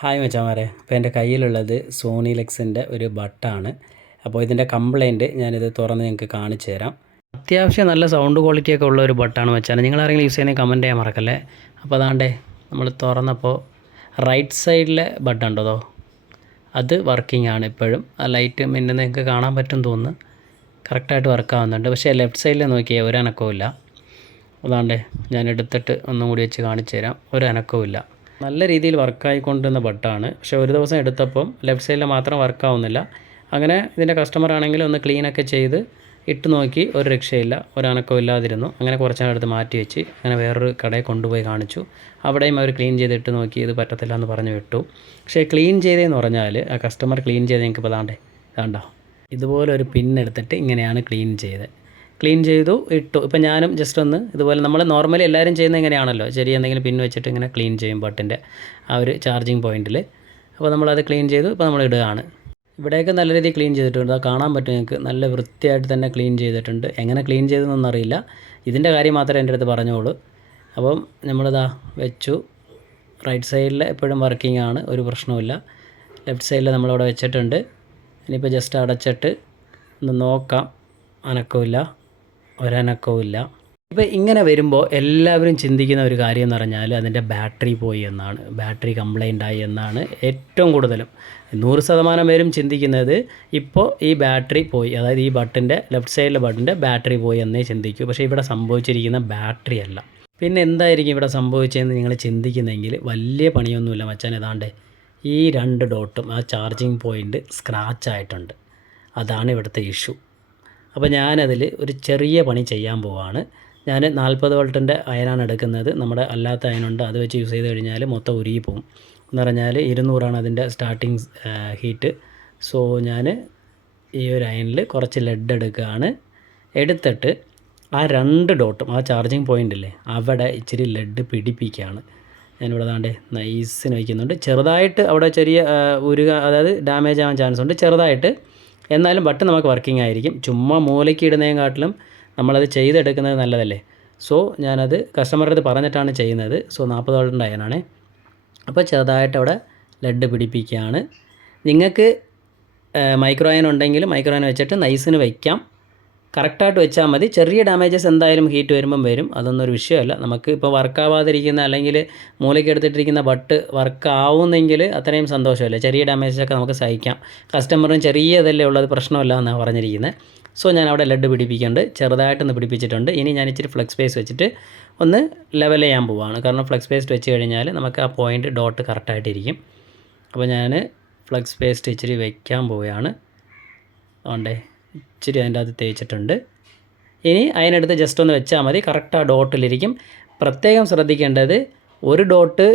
Hi മച്ചാമാരെ. അപ്പോൾ എന്റെ കയ്യിലുള്ളത് സോണി ലെക്സിന്റെ ഒരു ബട്ടാണ്. അപ്പോൾ ഇതിന്റെ കംപ്ലൈന്റ് ഞാനിത് തുറന്ന് നിങ്ങൾക്ക് കാണിച്ചു തരാം. അത്യാവശ്യം നല്ല സൗണ്ട് ക്വാളിറ്റി ഒക്കെ ഉള്ള ഒരു ബട്ടാണ് മച്ചാൻ നിങ്ങൾ ആരെങ്കിലും യൂസ് ചെയ്യുന്ന കമന്റ് ചെയ്യാൻ മറക്കല്ലേ? അപ്പോൾ അതാണ്ടേ നമ്മൾ തുറന്നപ്പോൾ റൈറ്റ് സൈഡിലെ ബട്ടൺ ഉണ്ടോ അത്? വർക്കിംഗ് ആണ് ഇപ്പോഴും. ആ ലൈറ്റ് മിന്നുന്ന നിങ്ങൾക്ക് കാണാൻ പറ്റും തോന്നുന്നു. കറക്റ്റായിട്ട് വർക്ക് ആവുന്നുണ്ട്. പക്ഷേ ലെഫ്റ്റ് സൈഡിൽ നോക്കിയാൽ ഒരനക്കവും ഇല്ല അതാണ്ടേ ഞാൻ എടുത്തിട്ട് ഒന്നും കൂടി വെച്ച് കാണിച്ചു തരാം. ഒരനക്കവും ഇല്ല നല്ല രീതിയിൽ വർക്കായിക്കൊണ്ടിരുന്ന ബട്ടാണ്. പക്ഷേ ഒരു ദിവസം എടുത്തപ്പം ലെഫ്റ്റ് സൈഡിൽ മാത്രം വർക്കാവുന്നില്ല. അങ്ങനെ ഇതിന്റെ കസ്റ്റമർ ആണെങ്കിൽ ഒന്ന് ക്ലീനൊക്കെ ചെയ്ത് ഇട്ട് നോക്കി. ഒരു രക്ഷയില്ല. ഒരനക്കവും ഇല്ലാതിരുന്നു. അങ്ങനെ കുറച്ച് നാൾ എടുത്ത് മാറ്റി വെച്ച് അങ്ങനെ വേറൊരു കടയിൽ കൊണ്ടുപോയി കാണിച്ചു. അവിടെയും അവർ ക്ലീൻ ചെയ്ത് ഇട്ട് നോക്കി. ഇത് പറ്റത്തില്ല എന്ന് പറഞ്ഞ് വിട്ടു. പക്ഷേ ക്ലീൻ ചെയ്തതെന്ന് പറഞ്ഞാൽ ആ കസ്റ്റമർ ക്ലീൻ ചെയ്ത് ഞങ്ങൾക്ക് ഇപ്പോൾ ദാണ്ടേ ദാണ്ടോ? ഇതുപോലെ ഒരു പിൻ എടുത്തിട്ട് ഇങ്ങനെയാണ് ക്ലീൻ ചെയ്തത്. ക്ലീൻ ചെയ്തു ഇട്ടു. ഇപ്പം ഞാനും ജസ്റ്റ് ഒന്ന് ഇതുപോലെ നമ്മൾ നോർമലി എല്ലാവരും ചെയ്യുന്ന ഇങ്ങനെയാണല്ലോ. ചെറിയ എന്തെങ്കിലും പിൻ വെച്ചിട്ട് ഇങ്ങനെ ക്ലീൻ ചെയ്യും ബട്ടിന്റെ ആ ഒരു ചാർജിങ് പോയിന്റിൽ അപ്പോൾ നമ്മളത് ക്ലീൻ ചെയ്തു ഇപ്പോൾ നമ്മൾ ഇടുകയാണ്. ഇവിടെയൊക്കെ നല്ല രീതിയിൽ ക്ലീൻ ചെയ്തിട്ടുണ്ട്. അത് കാണാൻ പറ്റും നിങ്ങൾക്ക് നല്ല വൃത്തിയായിട്ട് തന്നെ ക്ലീൻ ചെയ്തിട്ടുണ്ട്. എങ്ങനെ ക്ലീൻ ചെയ്തതെന്നൊന്നും അറിയില്ല. ഇതിന്റെ കാര്യം മാത്രമേ എന്റെ അടുത്ത് പറഞ്ഞോളൂ. അപ്പം നമ്മളിതാ വെച്ചു. റൈറ്റ് സൈഡിൽ എപ്പോഴും വർക്കിംഗ് ആണ്. ഒരു പ്രശ്നവുമില്ല. ലെഫ്റ്റ് സൈഡിൽ നമ്മളവിടെ വെച്ചിട്ടുണ്ട്. ഇനിയിപ്പോൾ ജസ്റ്റ് അടച്ചിട്ട് ഒന്ന് നോക്കാം. അനക്കമില്ല ഒരനക്കവും ഇപ്പോൾ ഇങ്ങനെ വരുമ്പോൾ എല്ലാവരും ചിന്തിക്കുന്ന ഒരു കാര്യം എന്ന് പറഞ്ഞാൽ അതിന്റെ ബാറ്ററി പോയി എന്നാണ്. ബാറ്ററി കംപ്ലൈന്റ് ആയി എന്നാണ് ഏറ്റവും കൂടുതലും. നൂറ് ശതമാനം പേരും ചിന്തിക്കുന്നത് ഇപ്പോൾ ഈ ബാറ്ററി പോയി അതായത് ഈ ബട്ടിന്റെ ലെഫ്റ്റ് സൈഡിലെ ബട്ടിന്റെ ബാറ്ററി പോയി എന്നേ ചിന്തിക്കൂ. പക്ഷേ ഇവിടെ സംഭവിച്ചിരിക്കുന്ന ബാറ്ററി അല്ല. പിന്നെ എന്തായിരിക്കും ഇവിടെ സംഭവിച്ചതെന്ന് നിങ്ങൾ ചിന്തിക്കുന്നെങ്കിൽ വലിയ പണിയൊന്നുമില്ല മച്ചാൻ ഏതാണ്ട് ഈ രണ്ട് ഡോട്ടും ആ ചാർജിങ് പോയിന്റ് സ്ക്രാച്ച് ആയിട്ടുണ്ട്. അതാണ് ഇവിടുത്തെ ഇഷ്യൂ അപ്പോൾ ഞാനതിൽ ഒരു ചെറിയ പണി ചെയ്യാൻ പോവാണ്. ഞാൻ നാൽപ്പത് വോൾട്ടിന്റെ അയനാണ് എടുക്കുന്നത്. നമ്മുടെ അല്ലാത്ത അയനുണ്ട്. അത് വെച്ച് യൂസ് ചെയ്ത് കഴിഞ്ഞാൽ മൊത്തം ഉരുകി പോകും എന്ന് പറഞ്ഞാൽ ഇരുന്നൂറാണ് അതിന്റെ സ്റ്റാർട്ടിങ് ഹീറ്റ് സോ ഞാൻ ഈ ഒരു അയനിൽ കുറച്ച് ലെഡ് എടുക്കുകയാണ്. എടുത്തിട്ട് ആ രണ്ട് ഡോട്ടും ആ ചാർജിങ് പോയിന്റ് ഇല്ലേ അവിടെ ഇച്ചിരി ലെഡ് പിടിപ്പിക്കുകയാണ്. ഞാനിവിടെ ദാണ്ട് നൈസിന് വയ്ക്കുന്നുണ്ട്. ചെറുതായിട്ട് അവിടെ ചെറിയ ഉരുക അതായത് ഡാമേജ് ആവാൻ ചാൻസ് ഉണ്ട്. ചെറുതായിട്ട് എന്നാലും ബട്ടൺ നമുക്ക് വർക്കിംഗ് ആയിരിക്കും. ചുമ്മാ മൂലയ്ക്ക് ഇടുന്നതിനെക്കാട്ടിലും നമ്മളത് ചെയ്തെടുക്കുന്നത് നല്ലതല്ലേ? സോ ഞാനത് കസ്റ്റമറുടെ അടുത്ത് പറഞ്ഞിട്ടാണ് ചെയ്യുന്നത്. സോ നാൽപ്പത് ഡോളറിന്റെ അയനാണ് അപ്പോൾ ചെറുതായിട്ട് അവിടെ ലെഡ് പിടിപ്പിക്കുകയാണ്. നിങ്ങൾക്ക് മൈക്രോ അയൻ ഉണ്ടെങ്കിൽ മൈക്രോ അയൻ വെച്ചിട്ട് നൈസിന് വയ്ക്കാം കറക്റ്റായിട്ട് വെച്ചാൽ മതി. ചെറിയ ഡാമേജസ് എന്തായാലും ഹീറ്റ് വരുമ്പം വരും. അതൊന്നും ഒരു വിഷയമല്ല. നമുക്ക് ഇപ്പോൾ വർക്കാവാതിരിക്കുന്ന അല്ലെങ്കിൽ മൂലയ്ക്ക് എടുത്തിട്ടിരിക്കുന്ന ബട്ട് വർക്ക് ആവുന്നെങ്കിൽ അത്രയും സന്തോഷമല്ലേ. ചെറിയ ഡാമേജസൊക്കെ നമുക്ക് സഹിക്കാം. കസ്റ്റമറിന് ചെറിയ ഇതല്ലേ ഉള്ളത് പ്രശ്നമല്ല എന്നാണ് പറഞ്ഞിരിക്കുന്നത് സോ ഞാൻ അവിടെ ലെഡ് പിടിപ്പിക്കുന്നുണ്ട്. ചെറുതായിട്ടൊന്ന് പിടിപ്പിച്ചിട്ടുണ്ട്. ഇനി ഞാൻ ഇച്ചിരി ഫ്ലക്സ് സ്പേസ് വെച്ചിട്ട് ഒന്ന് ലെവൽ ചെയ്യാൻ പോവാണ്. കാരണം ഫ്ലക്സ് പേസ്റ്റ് വെച്ച് കഴിഞ്ഞാൽ നമുക്ക് ആ പോയിന്റ് ഡോട്ട് കറക്റ്റായിട്ടിരിക്കും. അപ്പോൾ ഞാൻ ഫ്ലക്സ് പേസ്റ്റ് ഇച്ചിരി വയ്ക്കാൻ പോവുകയാണ്. അതുകൊണ്ടേ ഇച്ചിരി അതിന്റെ അകത്ത് തേച്ചിട്ടുണ്ട്. ഇനി അതിനടുത്ത് ജസ്റ്റ് ഒന്ന് വെച്ചാൽ മതി. കറക്റ്റ് ആ ഡോട്ടിലിരിക്കും പ്രത്യേകം ശ്രദ്ധിക്കേണ്ടത് ഒരു ഡോട്ട്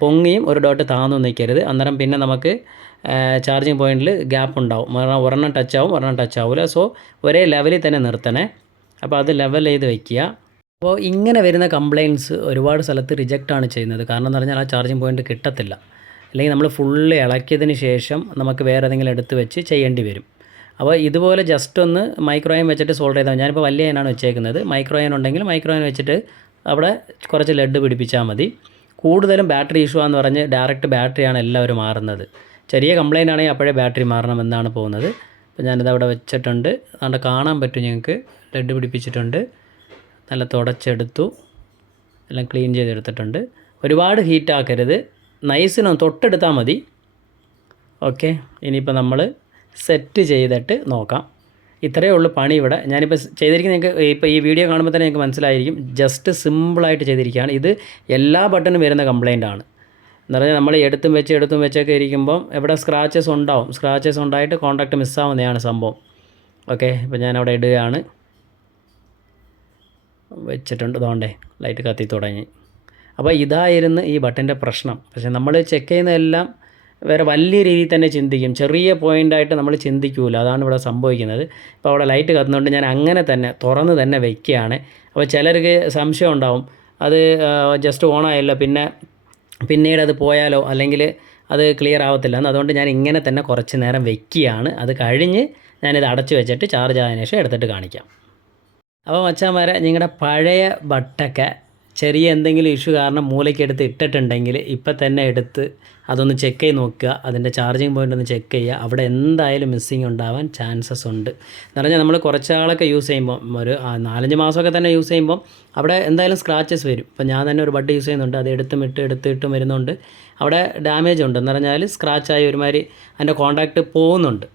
പൊങ്ങിയും ഒരു ഡോട്ട് താന്നും നിൽക്കരുത് അന്നേരം പിന്നെ നമുക്ക് ചാർജിങ് പോയിന്റിൽ ഗ്യാപ്പ് ഉണ്ടാവും. ഒരെണ്ണം ടച്ച് ആവും ഒരെണ്ണം ടച്ച് ആവില്ല സോ ഒരേ ലെവലിൽ തന്നെ നിർത്തണേ. അപ്പോൾ അത് ലെവൽ ചെയ്ത് വെക്കുക. അപ്പോൾ ഇങ്ങനെ വരുന്ന കംപ്ലയിൻസ് ഒരുപാട് സ്ഥലത്ത് റിജക്റ്റ് ആണ് ചെയ്യുന്നത്. കാരണം എന്ന് പറഞ്ഞാൽ ആ ചാർജിങ് പോയിന്റ് കിട്ടത്തില്ല. അല്ലെങ്കിൽ നമ്മൾ ഫുള്ള് ഇളക്കിയതിന് ശേഷം നമുക്ക് വേറെ ഏതെങ്കിലും എടുത്ത് വെച്ച് ചെയ്യേണ്ടി വരും. അപ്പോൾ ഇതുപോലെ ജസ്റ്റ് ഒന്ന് മൈക്രോയൻ വെച്ചിട്ട് സോൾവ് ചെയ്താൽ ഞാനിപ്പോൾ വലിയ അയനാണ് വെച്ചേക്കുന്നത്. മൈക്രോയൻ ഉണ്ടെങ്കിൽ മൈക്രോയൻ വെച്ചിട്ട് അവിടെ കുറച്ച് ലെഡ് പിടിപ്പിച്ചാൽ മതി. കൂടുതലും ബാറ്ററി ഇഷ്യൂ ആണെന്ന് പറഞ്ഞ് ഡയറക്റ്റ് ബാറ്ററിയാണ് എല്ലാവരും മാറുന്നത്. ചെറിയ കംപ്ലയിന്റ് ആണെങ്കിൽ അപ്പോഴേ ബാറ്ററി മാറണം എന്നാണ് പോകുന്നത്. അപ്പോൾ ഞാനിത് അവിടെ വെച്ചിട്ടുണ്ട്. അതുകൊണ്ട് കാണാൻ പറ്റും ഞങ്ങൾക്ക്. ലെഡ് പിടിപ്പിച്ചിട്ടുണ്ട്. നല്ല തുടച്ചെടുത്തു. എല്ലാം ക്ലീൻ ചെയ്തെടുത്തിട്ടുണ്ട്. ഒരുപാട് ഹീറ്റ് ആക്കരുത്. നൈസിനൊന്ന് തൊട്ടെടുത്താൽ മതി. ഓക്കെ ഇനിയിപ്പോൾ നമ്മൾ സെറ്റ് ചെയ്തിട്ട് നോക്കാം. ഇത്രയേ ഉള്ളൂ പണി ഇവിടെ. ഞാനിപ്പോൾ ചെയ്തിരിക്കുന്ന നിങ്ങൾക്ക് ഇപ്പോൾ ഈ വീഡിയോ കാണുമ്പോൾ തന്നെ നിങ്ങൾക്ക് മനസ്സിലായിരിക്കും. ജസ്റ്റ് സിമ്പിളായിട്ട് ചെയ്തിരിക്കുകയാണ്. ഇത് എല്ലാ ബട്ടണും വരുന്ന കംപ്ലൈന്റ് ആണ്. എന്ന് പറഞ്ഞാൽ നമ്മൾ എടുത്തും വെച്ച് എടുത്തും വെച്ചൊക്കെ ഇരിക്കുമ്പം എവിടെ സ്ക്രാച്ചസ് ഉണ്ടാവും. സ്ക്രാച്ചസ് ഉണ്ടായിട്ട് കോൺടാക്റ്റ് മിസ്സാവുന്നതാണ് സംഭവം. ഓക്കെ ഇപ്പോൾ ഞാൻ അവിടെ ഇടുകയാണ്. വെച്ചിട്ടുണ്ട്. തോണ്ടേ ലൈറ്റ് കത്തി തുടങ്ങി. അപ്പോൾ ഇതായിരുന്നു ഈ ബട്ടന്റെ പ്രശ്നം. പക്ഷേ നമ്മൾ ചെക്ക് ചെയ്യുന്നതെല്ലാം വേറെ വലിയ രീതിയിൽ തന്നെ ചിന്തിക്കും. ചെറിയ പോയിന്റായിട്ട് നമ്മൾ ചിന്തിക്കൂല. അതാണ് ഇവിടെ സംഭവിക്കുന്നത്. ഇപ്പോൾ അവിടെ ലൈറ്റ് കത്തുന്നതുകൊണ്ട് ഞാൻ അങ്ങനെ തന്നെ തുറന്ന് തന്നെ വെക്കുകയാണ്. അപ്പോൾ ചിലർക്ക് സംശയം ഉണ്ടാവും. അത് ജസ്റ്റ് ഓണായല്ലോ പിന്നെ പിന്നീട് അത് പോയാലോ? അല്ലെങ്കിൽ അത് ക്ലിയർ ആവത്തില്ല. എന്ന് അതുകൊണ്ട് ഞാൻ ഇങ്ങനെ തന്നെ കുറച്ച് നേരം വെക്കുകയാണ്. അത് കഴിഞ്ഞ് ഞാനിത് അടച്ചു വെച്ചിട്ട് ചാർജ് ആയതിനു ശേഷം എടുത്തിട്ട് കാണിക്കാം. അപ്പോൾ മച്ചാന്മാരെ നിങ്ങളുടെ പഴയ ബട്ടൊക്കെ ചെറിയ എന്തെങ്കിലും ഇഷ്യൂ കാരണം മൂലയ്ക്ക് എടുത്ത് ഇട്ടിട്ടുണ്ടെങ്കിൽ ഇപ്പം തന്നെ എടുത്ത് അതൊന്ന് ചെക്ക് ചെയ്ത് നോക്കുക. അതിന്റെ ചാർജിങ് പോയിന്റ് ഒന്ന് ചെക്ക് ചെയ്യുക. അവിടെ എന്തായാലും മിസ്സിങ് ഉണ്ടാവാൻ ചാൻസസ് ഉണ്ട്. എന്ന് പറഞ്ഞാൽ നമ്മൾ കുറച്ചാളൊക്കെ യൂസ് ചെയ്യുമ്പോൾ ഒരു നാലഞ്ച് മാസമൊക്കെ തന്നെ യൂസ് ചെയ്യുമ്പോൾ അവിടെ എന്തായാലും സ്ക്രാച്ചസ് വരും. ഇപ്പം ഞാൻ തന്നെ ഒരു ബഡ് യൂസ് ചെയ്യുന്നുണ്ട്. അത് എടുത്തും ഇട്ട് എടുത്ത് ഇട്ടും വരുന്നുണ്ട്. അവിടെ ഡാമേജ് ഉണ്ട്. എന്ന് പറഞ്ഞാൽ സ്ക്രാച്ചായി ഒരുമാതിരി അതിന്റെ കോണ്ടാക്റ്റ് പോകുന്നുണ്ട്.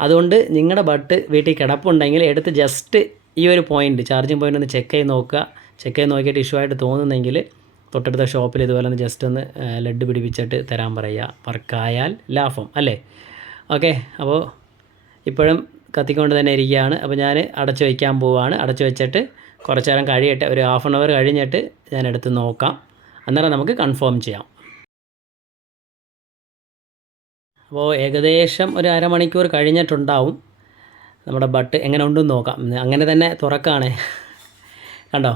അതുകൊണ്ട് നിങ്ങളുടെ ബട്ട് വീട്ടിൽ കിടപ്പുണ്ടെങ്കിൽ എടുത്ത് ജസ്റ്റ് ഈ ഒരു പോയിന്റ് ചാർജിങ് പോയിന്റ് ഒന്ന് ചെക്ക് ചെയ്ത് നോക്കുക. ചെക്ക് ചെയ്ത് നോക്കിയിട്ട് ഇഷ്യൂ ആയിട്ട് തോന്നുന്നെങ്കിൽ തൊട്ടടുത്ത ഷോപ്പിൽ ഇതുപോലെ ഒന്ന് ജസ്റ്റ് ഒന്ന് ലെഡ് പിടിപ്പിച്ചിട്ട് തരാൻ പറയുക. വർക്കായാൽ ലാഭം അല്ലേ? ഓക്കെ അപ്പോൾ ഇപ്പോഴും കത്തിക്കൊണ്ട് തന്നെ ഇരിക്കുകയാണ്. അപ്പോൾ ഞാൻ അടച്ചു വയ്ക്കാൻ പോവുകയാണ് അടച്ചു വെച്ചിട്ട് കുറച്ച് നേരം കഴിയട്ടെ. ഒരു ഹാഫ് ആൻ അവർ കഴിഞ്ഞിട്ട് ഞാൻ എടുത്ത് നോക്കാം. അന്നേരം നമുക്ക് കൺഫേം ചെയ്യാം. അപ്പോൾ ഏകദേശം ഒരു അരമണിക്കൂർ കഴിഞ്ഞിട്ടുണ്ടാവും. നമ്മുടെ ബട്ട് എങ്ങനെ ഉണ്ടെന്ന് നോക്കാം. അങ്ങനെ തന്നെ തുറക്കാണ്. കണ്ടോ?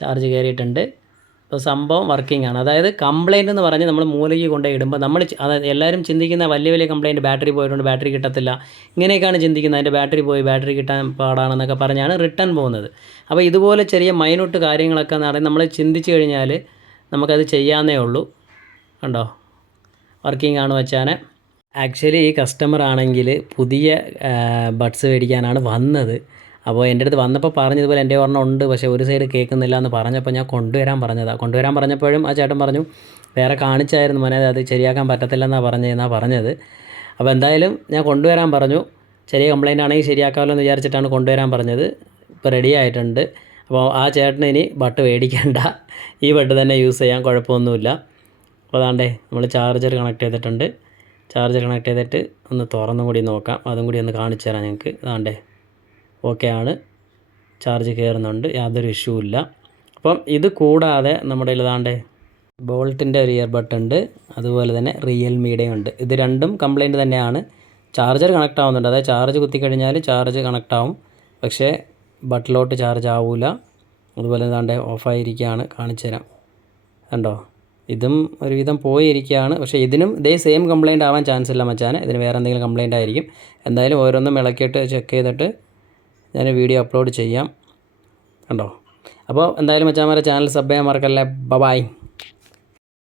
ചാർജ് കയറിയിട്ടുണ്ട്. ഇപ്പോൾ സംഭവം വർക്കിംഗ് ആണ്. അതായത് കംപ്ലയിന്റ് എന്ന് പറഞ്ഞ് നമ്മൾ മൂലയ്ക്ക് കൊണ്ടുപോയി ഇടുമ്പോൾ നമ്മൾ അതായത് എല്ലാവരും ചിന്തിക്കുന്ന വലിയ വലിയ കംപ്ലൈന്റ് ബാറ്ററി പോയിട്ടുണ്ട് ബാറ്ററി കിട്ടത്തില്ല. ഇങ്ങനെയൊക്കെയാണ് ചിന്തിക്കുന്നത്. അതിന്റെ ബാറ്ററി പോയി ബാറ്ററി കിട്ടാൻ പാടാണെന്നൊക്കെ പറഞ്ഞാണ് റിട്ടേൺ പോകുന്നത്. അപ്പോൾ ഇതുപോലെ ചെറിയ മൈനൂട്ട് കാര്യങ്ങളൊക്കെ നട നമ്മൾ ചിന്തിച്ച് കഴിഞ്ഞാൽ നമുക്കത് ചെയ്യാമെന്നേ ഉള്ളൂ. കണ്ടോ? വർക്കിംഗ് ആണ് വെച്ചാൽ ആക്ച്വലി ഈ കസ്റ്റമർ ആണെങ്കിൽ പുതിയ ബഡ്സ് മേടിക്കാനാണ് വന്നത്. അപ്പോൾ എന്റെ അടുത്ത് വന്നപ്പോൾ പറഞ്ഞതുപോലെ എന്റെ ഒരെണ്ണം ഉണ്ട് പക്ഷേ ഒരു സൈഡ് കേൾക്കുന്നില്ല എന്ന് പറഞ്ഞപ്പോൾ ഞാൻ കൊണ്ടുവരാൻ പറഞ്ഞതാണ് കൊണ്ടുവരാൻ പറഞ്ഞപ്പോഴും ആ ചേട്ടൻ പറഞ്ഞു വേറെ കാണിച്ചായിരുന്നു മോനെ അത് ശരിയാക്കാൻ പറ്റത്തില്ലെന്നാണ് പറഞ്ഞതെന്നാണ് പറഞ്ഞത്. അപ്പോൾ എന്തായാലും ഞാൻ കൊണ്ടുവരാൻ പറഞ്ഞു. ചെറിയ കംപ്ലൈന്റ് ആണെങ്കിൽ ശരിയാക്കാമല്ലോ എന്ന് വിചാരിച്ചിട്ടാണ് കൊണ്ടുവരാൻ പറഞ്ഞത്. ഇപ്പോൾ റെഡി ആയിട്ടുണ്ട്. അപ്പോൾ ആ ചേട്ടന് ഇനി ബട്ട് മേടിക്കേണ്ട. ഈ ബട്ട് തന്നെ യൂസ് ചെയ്യാൻ കുഴപ്പമൊന്നുമില്ല. അപ്പോൾ അതാണ്ടേ നമ്മൾ ചാർജർ കണക്ട് ചെയ്തിട്ടുണ്ട്. ചാർജർ കണക്ട് ചെയ്തിട്ട് ഒന്ന് തുറന്നും കൂടി നോക്കാം. അതും കൂടി ഒന്ന് കാണിച്ചു തരാം ഞങ്ങൾക്ക്. അതാണ്ടേ. ഓക്കെ ആണ് ചാർജ് കയറുന്നുണ്ട് യാതൊരു ഇഷ്യൂ ഇല്ല. അപ്പം ഇത് കൂടാതെ നമ്മുടെ ഇതാണ്ട് ബോൾട്ടിന്റെ ഒരു ബട്ടൺ ഉണ്ട് അതുപോലെ തന്നെ റിയൽമിയുടെയും ഉണ്ട്. ഇത് രണ്ടും കംപ്ലൈന്റ് തന്നെയാണ്. ചാർജർ കണക്ട് ആവുന്നുണ്ട്. അതായത് ചാർജ് കുത്തിക്കഴിഞ്ഞാൽ ചാർജ് കണക്ട് ആവും. പക്ഷേ ബട്ടിലോട്ട് ചാർജ് ആവില്ല അതുപോലെ ഇതാണ്ട് ഓഫായിരിക്കുകയാണ് കാണിച്ചു തരാം. കണ്ടോ? ഇതും ഒരുവിധം പോയിരിക്കുകയാണ്. പക്ഷേ ഇതിനും ഇതേ സെയിം കംപ്ലൈന്റ് ആവാൻ ചാൻസ് ഇല്ല മച്ചാൻ ഇതിന് വേറെ എന്തെങ്കിലും കംപ്ലൈന്റ് ആയിരിക്കും. എന്തായാലും ഓരോന്നും ഇളക്കിയിട്ട് ചെക്ക് ചെയ്തിട്ട് ഞാൻ വീഡിയോ അപ്ലോഡ് ചെയ്യാം. കണ്ടോ? അപ്പോൾ എന്തായാലും മച്ചാമാരെ ചാനൽ സബ് ചെയ്യാൻ മറക്കല്ലേ. ബ ബായ്